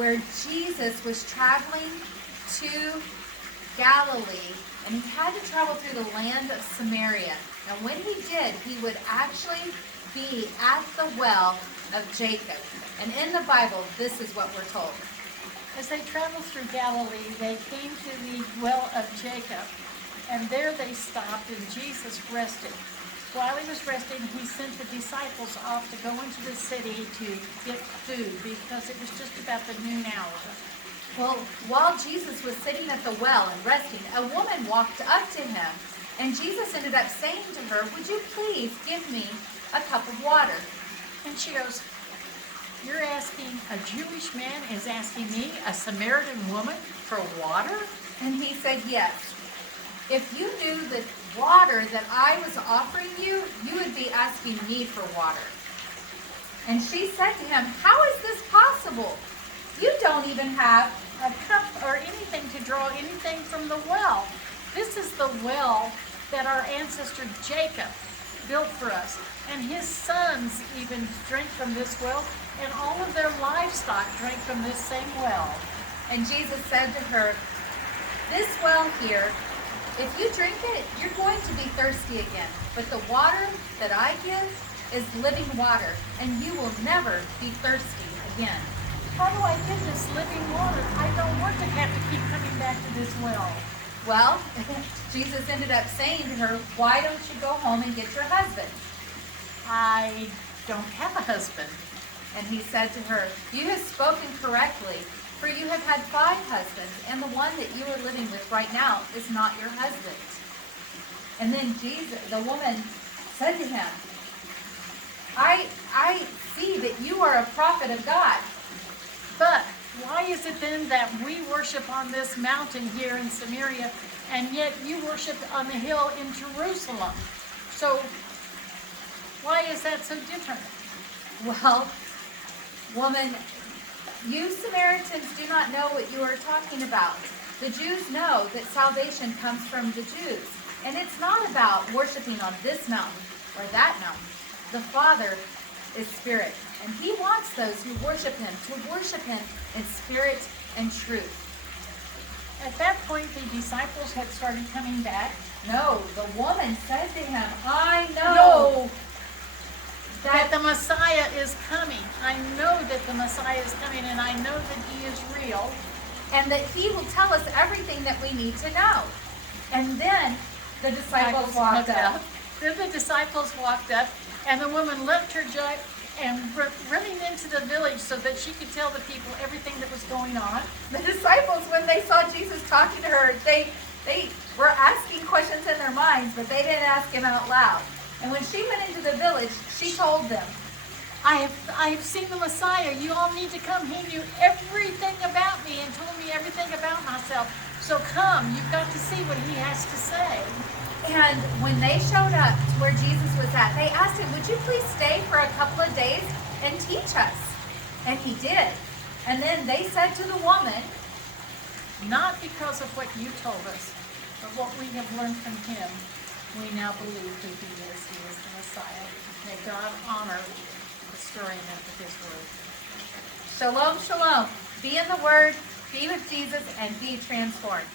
where Jesus was traveling to Galilee, and he had to travel through the land of Samaria. And when he did, he would actually be at the well of Jacob. And in the Bible, this is what we're told. As they traveled through Galilee, they came to the well of Jacob, and there they stopped, and Jesus rested. While he was resting, he sent the disciples off to go into the city to get food because it was just about the noon hour. Well, while Jesus was sitting at the well and resting, a woman walked up to him, and Jesus ended up saying to her, "Would you please give me a cup of water?" And she goes, "You're asking, a Jewish man is asking me, a Samaritan woman, for water?" And he said, "Yes. If you knew the water that I was offering you, you would be asking me for water." And she said to him, "How is this possible? You don't even have a cup or anything to draw anything from the well. This is the well that our ancestor Jacob built for us. And his sons even drank from this well, and all of their livestock drank from this same well." And Jesus said to her, "This well here, if you drink it, you're going to be thirsty again. But the water that I give is living water, and you will never be thirsty again." How do I get this living water? I don't want to have to keep coming back to this well. Well, Jesus ended up saying to her, "Why don't you go home and get your husband?" I don't have a husband. And he said to her, "You have spoken correctly, for you have had 5 husbands, and the one that you are living with right now is not your husband." And then the woman said to him, I see that you are a prophet of God. But why is it then that we worship on this mountain here in Samaria, and yet you worship on the hill in Jerusalem? So why is that so different? Well, woman, you Samaritans do not know what you are talking about. The Jews know that salvation comes from the Jews. And it's not about worshiping on this mountain or that mountain. The Father is spirit, and he wants those who worship him to worship him in spirit and truth. At that point, the disciples had started coming back. No, the woman said to him, "I know that the Messiah is coming. I know that the Messiah is coming, and I know that he is real, and that he will tell us everything that we need to know." And then the disciples walked up. Then the disciples walked up, and the woman left her jug and running into the village so that she could tell the people everything that was going on. The disciples, when they saw Jesus talking to her, they were asking questions in their minds, but they didn't ask him out loud. And when she went into the village, she told them, I have seen the Messiah. You all need to come. He knew everything about me and told me everything about myself. So come, you've got to see what he has to say." And when they showed up to where Jesus was at, they asked him, "Would you please stay for a couple of days and teach us?" And he did. And then they said to the woman, "Not because of what you told us, but what we have learned from him, we now believe who he is. He is the Messiah. May God honor the stirring of his word." Shalom, shalom. Be in the word, be with Jesus, and be transformed.